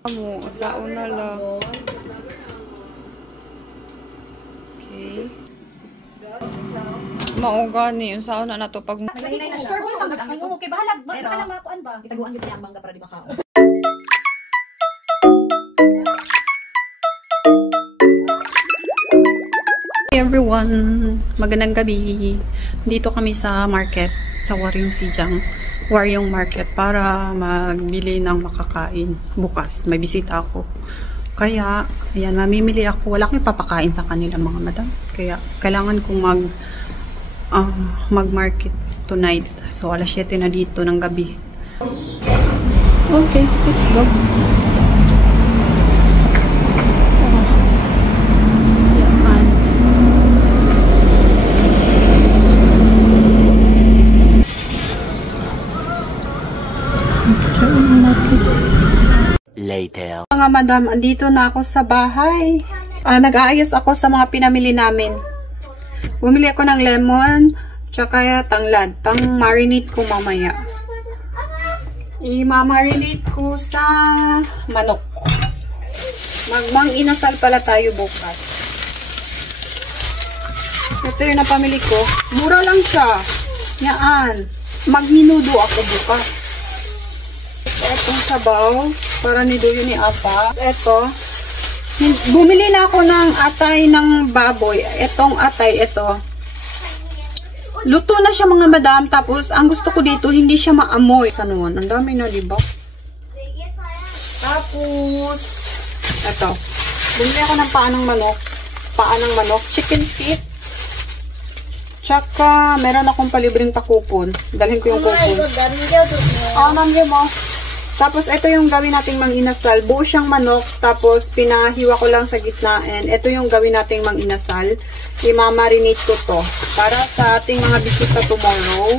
Amo, sa una lang. Okay. Maugani, yung sa una na to pag... Naglahinay na siya. Sure, ang okay, bahala. Bahala makuan ba? Itaguan yun ang mangga para di makao. Hey everyone! Magandang gabi. Dito kami sa market, sa Waryong Sijang. Waryong Market para magbili ng makakain bukas. May bisita ako. Kaya, ayan, mamimili ako. Wala akong ipapakain sa kanila mga madam. Kaya, kailangan kong mag-market tonight. So, alas 7 na dito ng gabi. Okay, let's go. Later. Mga madam, andito na ako sa bahay. Nag-aayos ako sa mga pinamili namin. Bumili ako ng lemon, tsaka tanglad. Pang-marinate ko mamaya. I-marinate ko sa manok. Magmang inasal pala tayo bukas. Ito yung napamili ko. Mura lang siya. Yan. Magminudo ako bukas. Etong sabaw. Para ni Duyo ni Apa. Ito. Bumili na ako ng atay ng baboy. Etong atay, ito. Luto na siya mga madam. Tapos, ang gusto ko dito, hindi siya maamoy. Sa noon. Ang dami na, diba? Tapos, ito. Bumili ako ng paa ng manok. Paa ng manok. Chicken feet. Tsaka, meron akong palibreng pakupon. Dalhin ko yung kupon. Namyo mo. Tapos, ito yung gawin nating mang-inasal. Buo siyang manok. Tapos, pinahiwa ko lang sa gitna. And ito yung gawin nating mang-inasal. I-marinate ko to. Para sa ating mga bisita tomorrow.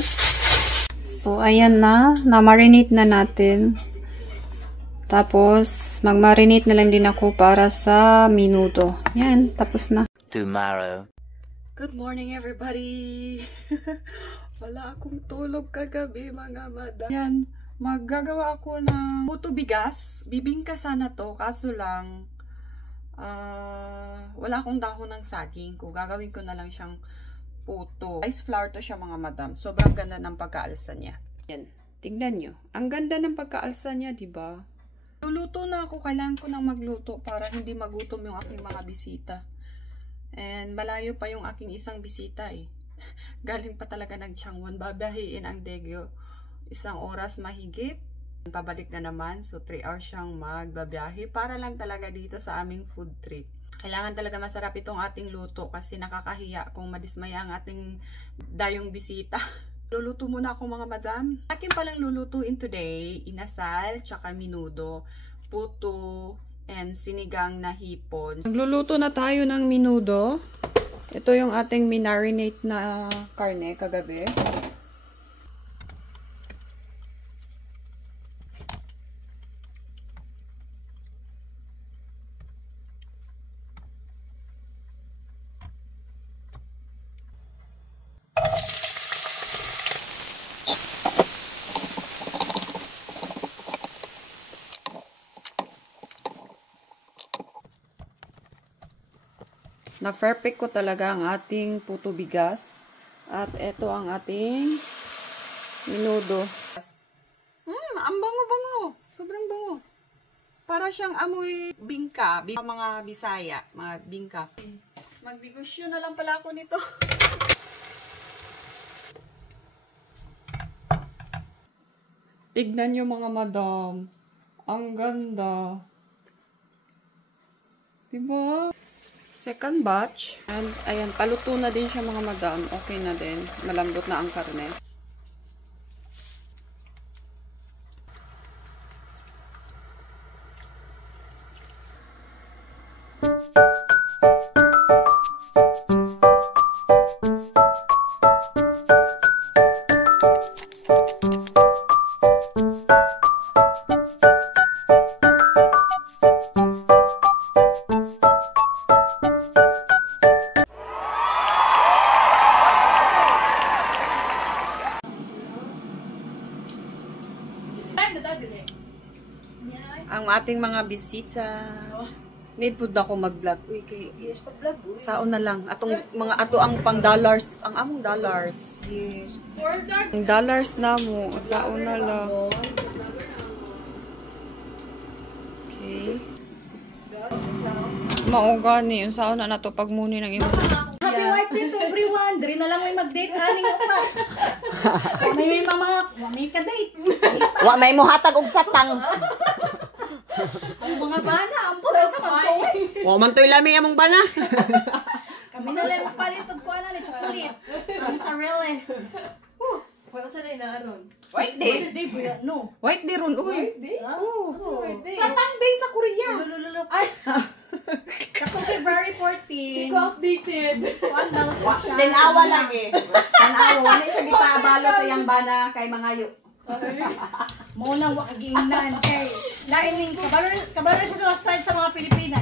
So, ayan na. Na-marinate na natin. Tapos, mag-marinate na lang din ako para sa minuto. Yan. Tapos na. Tomorrow. Good morning, everybody! Wala akong tulog kagabi, mga madam. Yan. Maggagawa ako ng puto bigas. Bibingka sana to, kaso lang wala akong dahon ng saging ko. Gagawin ko na lang siyang puto. Rice flour to siya mga madam. Sobrang ganda ng pagkaalsa niya. Yan. Tingnan nyo. Ang ganda ng pagkaalsa niya, diba? Luluto na ako. Kailangan ko nang magluto para hindi magutom yung aking mga bisita. And malayo pa yung aking isang bisita eh. Galing pa talaga ng Changwon. Babahiin ang Daegu. 1 oras mahigit. Pabalik na naman. So, 3 hours siyang magbabiyahe. Para lang talaga dito sa aming food trip. Kailangan talaga masarap itong ating luto. Kasi nakakahiya kung madismaya ang ating dayong bisita. Luluto muna ako mga madam. Akin palang lulutuin today. Inasal, tsaka minudo. Puto, and sinigang na hipon. Nagluluto na tayo ng minudo. Ito yung ating minarinate na karne kagabi. Na-perfect ko talaga ang ating puto bigas. At ito ang ating minudo. Ang bango-bango. Sobrang bango. Para siyang amoy bingka. Mga Bisaya. Mga bingka. Magbigosyo na lang pala ako nito. Tignan nyo mga madam. Ang ganda. Diba? Second batch. And, ayan, paluto na din siya mga madam. Okay na din. Malambot na ang karne. ang ating mga bisita. Need po ako mag-vlog. Uy, kay Yes, pag-vlog. saon na lang. Atong mga ato ang pang dollars, ang among dollars. Yes. Ang dollars na mo, saon na lang. Okay. Maugani, saon na nato pag muni ng imo. Happy White Day to everyone. Dari na lang may mag-date aning upat. May ka-date. Wa may muhatag og satang. Ang mga bana, ang puto sa magtuwi. Wa man toy lami among bana. Kami na lang magpalit og kuana ni chocolate. Ang sarili. Wala sa na aron. White day. No. White day ron, uy. Satang day sa Korea. Lulululu. Ay. Katong February 14. Updated. Kuan daw sa siya. Tinawa lagi. Tanawa wala siya gipabalo sa iyang bana kay mga yu. Mo nang wakagiingnan kay lain ning kabalo siya sa style sa mga Pilipina.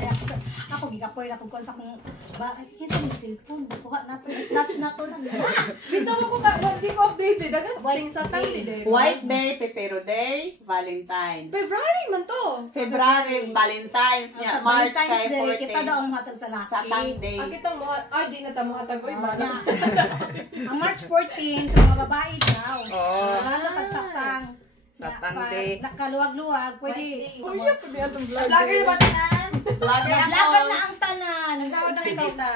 Ako gigapoy na tungkol sa kung ba kinsa ni cellphone buha nato snatch nato nang. Bitaw ako ka, hindi ko updated. Dagan ting sa tangli. White Day, Pepero Day, Valentine's. February man to. February, Valentine's niya, Sa March Valentine's kay Day, kita 14. daw ang hatag sa laki. Satang Day. Ang kitang mo, di na tamo hatag oy bala. Ang March 14 sa mga babae daw. Oh. Lalo tagsatang. Satang Day. Nakaluwag-luwag, pwede. Kuya, pwede atong vlog. Vlogger ba tanan? Vlogger Vlogger na ang tanan. Saan na kita?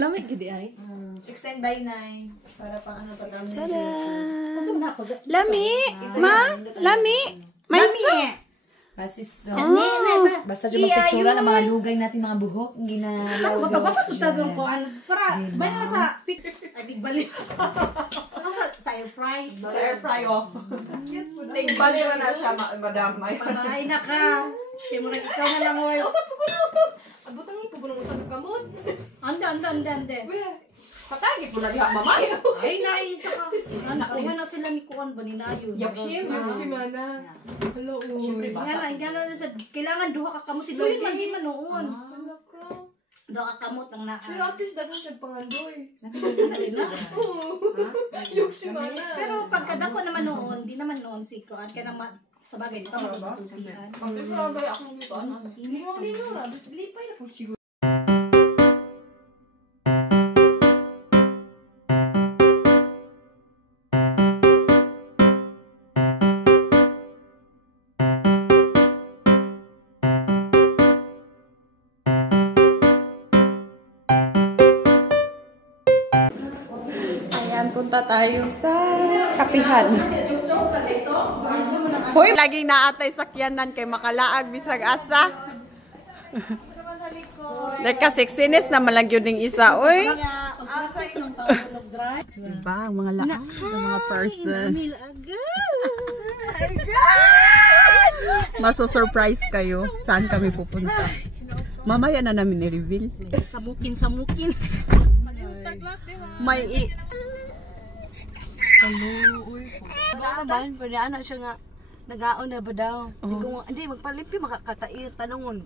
Lamig gidi ay. 16 by 9. Para pang ano pa dami. Kaso na ako. Lami, ma, lami. May Basis, Basta dyan magpitsura ng mga lugay natin, mga buhok, hindi na Mapagpapat ito doon ko. Para, ba na sa pic. Ay, big bali. Sa air fry. Sa air fry oh. Tigbali na siya, madam. Ay, naka. Kaya mo rin ikaw na lang, Ward. Abot ang ipugulo mo sa kamot. Ande. Patagit mo na diha, mama. Ay, naisa ka. Nakauhan na sila ni Kuan ba ni Nayo. Yakshim. Yakshimana. Hello. Nga lang sa kailangan duha ka kamot si Doy man di man noon. Hello ko. Duha ka kamot ang naa. Pero at least dagan siya pangandoy. Yakshimana. Yakshimana. Pero pagkadako naman noon, di naman noon si Kuan kaya naman sa bagay di pa magsusultihan. Bakit pa ba ako dito? Hindi mo linura. Basta lipay na po siguro. Ayan, punta tayo sa kapihan. Hoy, laging naatay sakyanan kay makalaag bisag asa. Deka sexiness na malagyon ning isa, oy. Diba, ang mga laang, ang mga person. Maso-surprise kayo. Saan kami pupunta? Mamaya na namin i-reveal. Samukin. May Dahil pa niya, anak siya nga, nag-aon na ba daw? Hindi, magpalipi, makakatai, tanungon.